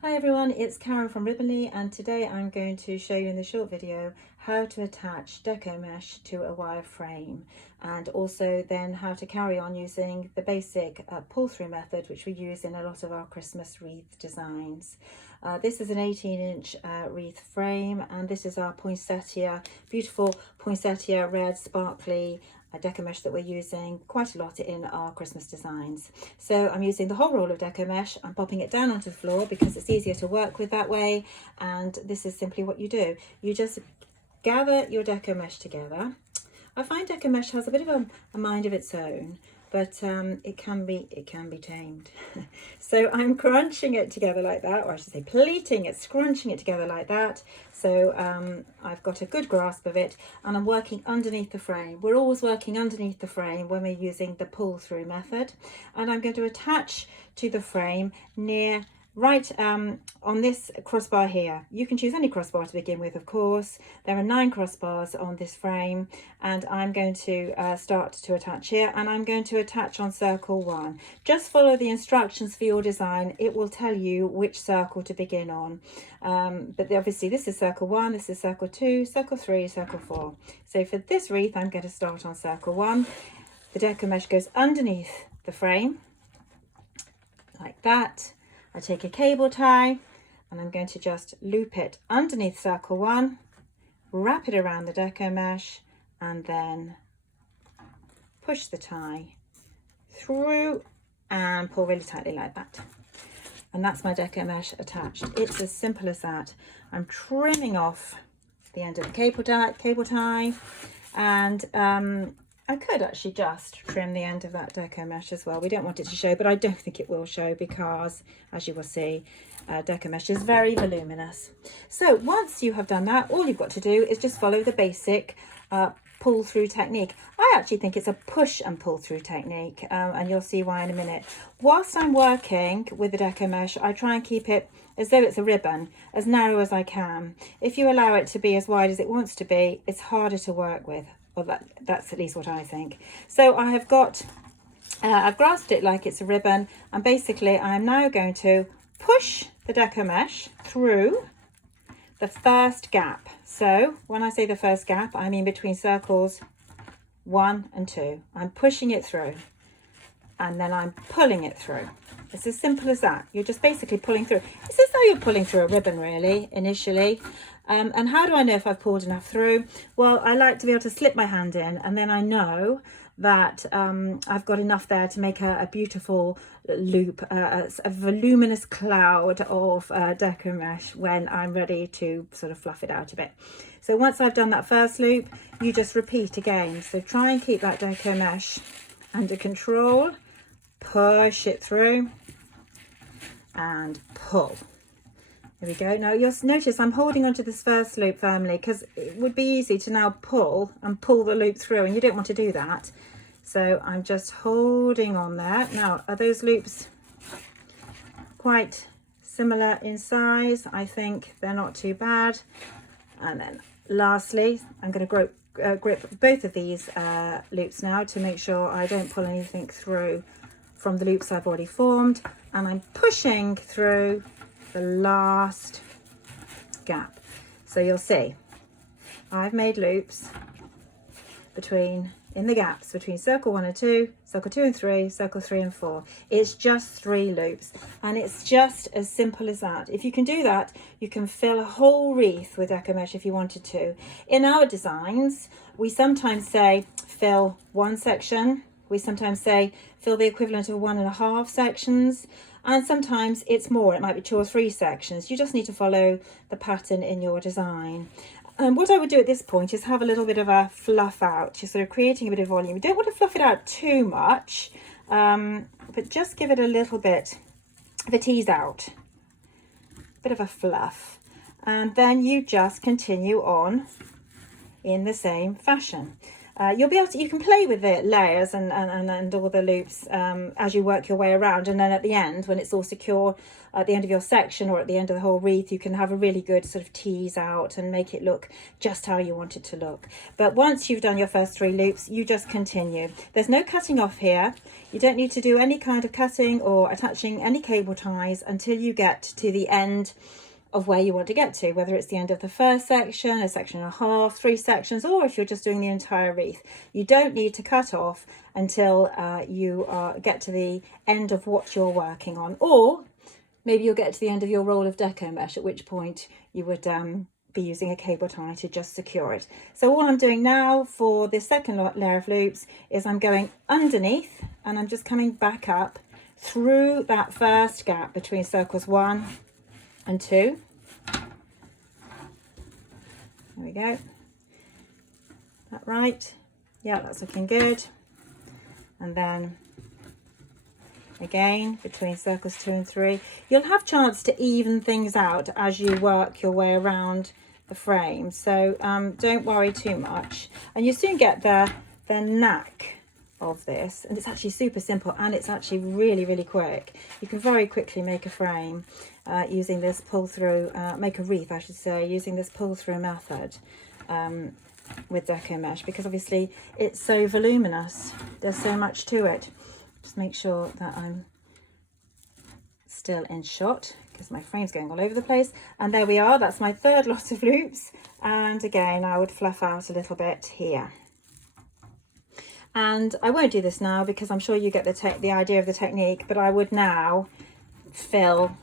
Hi everyone, it's Karen from Ribbonly, and today I'm going to show you in the short video how to attach deco mesh to a wire frame, and also then how to carry on using the basic pull-through method which we use in a lot of our Christmas wreath designs. This is an 18-inch wreath frame, and this is our poinsettia, beautiful poinsettia red sparkly deco mesh that we're using quite a lot in our Christmas designs. So I'm using the whole roll of deco mesh. I'm popping it down onto the floor because it's easier to work with that way, and this is simply what you do. You just gather your deco mesh together. I find deco mesh has a bit of a mind of its own, but it can be tamed. So I'm crunching it together like that, or I should say pleating it, scrunching it together like that. So I've got a good grasp of it, and I'm working underneath the frame. We're always working underneath the frame when we're using the pull through method, and I'm going to attach to the frame near right on this crossbar here. You can choose any crossbar to begin with, of course. There are 9 crossbars on this frame, and I'm going to start to attach here, and I'm going to attach on circle 1. Just follow the instructions for your design. It will tell you which circle to begin on, but obviously this is circle 1, this is circle 2, circle 3, circle 4. So for this wreath I'm going to start on circle 1. The deco mesh goes underneath the frame like that. I take a cable tie and I'm going to just loop it underneath circle 1, wrap it around the deco mesh, and then push the tie through and pull really tightly like that. And that's my deco mesh attached. It's as simple as that. I'm trimming off the end of the cable tie, and I could actually just trim the end of that deco mesh as well. We don't want it to show, but I don't think it will show because, as you will see, deco mesh is very voluminous. So once you have done that, all you've got to do is just follow the basic pull through technique. I actually think it's a push and pull through technique, and you'll see why in a minute. Whilst I'm working with the deco mesh, I try and keep it as though it's a ribbon, as narrow as I can. If you allow it to be as wide as it wants to be, it's harder to work with. Well, that's at least what I think. So I have got, I've grasped it like it's a ribbon, and basically I'm now going to push the deco mesh through the first gap. So when I say the first gap, I mean between circles 1 and 2. I'm pushing it through, and then I'm pulling it through. It's as simple as that. You're just basically pulling through. It's as though you're pulling through a ribbon, really, initially. And how do I know if I've pulled enough through? Well, I like to be able to slip my hand in, and then I know that I've got enough there to make a beautiful loop, a voluminous cloud of deco mesh when I'm ready to sort of fluff it out a bit. So once I've done that first loop, you just repeat again. So try and keep that deco mesh under control, push it through and pull. There we go. Now you'll notice I'm holding onto this first loop firmly because it would be easy to now pull the loop through, and you don't want to do that. So I'm just holding on there. Now, are those loops quite similar in size? I think they're not too bad. And then lastly, I'm going to grip both of these loops now to make sure I don't pull anything through from the loops I've already formed, and I'm pushing through the last gap. So you'll see I've made loops in the gaps between circle 1 and 2, circle 2 and 3, circle 3 and 4. It's just 3 loops, and it's just as simple as that. If you can do that, you can fill a whole wreath with deco mesh if you wanted to. In our designs, we sometimes say fill 1 section, we sometimes say fill the equivalent of 1.5 sections, and sometimes it's more. It might be 2 or 3 sections. You just need to follow the pattern in your design. And what I would do at this point is have a little bit of a fluff out. You're sort of creating a bit of volume. You don't want to fluff it out too much, but just give it a little bit of a tease out, a bit of a fluff. And then you just continue on in the same fashion. you'll be able to, you can play with the layers and all the loops as you work your way around, and then at the end, when it's all secure at the end of your section or at the end of the whole wreath, you can have a really good sort of tease out and make it look just how you want it to look. But once you've done your first 3 loops, you just continue. There's no cutting off here. You don't need to do any kind of cutting or attaching any cable ties until you get to the end of where you want to get to, whether it's the end of the first section, a section and a half, 3 sections, or if you're just doing the entire wreath. You don't need to cut off until you get to the end of what you're working on, or maybe you'll get to the end of your roll of deco mesh, at which point you would be using a cable tie to just secure it. So all I'm doing now for this second layer of loops is I'm going underneath and I'm just coming back up through that first gap between circles 1 and 2. There we go. That right? Yeah, that's looking good. And then again between circles 2 and 3. You'll have chance to even things out as you work your way around the frame, so don't worry too much, and you soon get the knack of this. And it's actually super simple, and it's actually really quick. You can very quickly make a frame using this pull through, make a wreath I should say, using this pull through method with deco mesh, because obviously it's so voluminous, there's so much to it. Just make sure that I'm still in shot because my frame's going all over the place. And there we are, that's my 3rd lot of loops. And again, I would fluff out a little bit here. And I won't do this now because I'm sure you get the idea of the technique, but I would now fill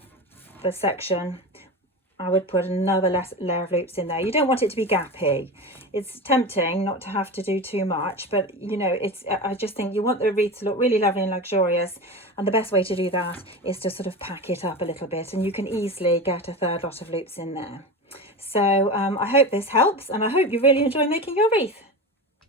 the section. I would put another layer of loops in there. You don't want it to be gappy. It's tempting not to have to do too much, but you know, I just think you want the wreath to look really lovely and luxurious, and the best way to do that is to sort of pack it up a little bit, and you can easily get a 3rd lot of loops in there. So I hope this helps, and I hope you really enjoy making your wreath.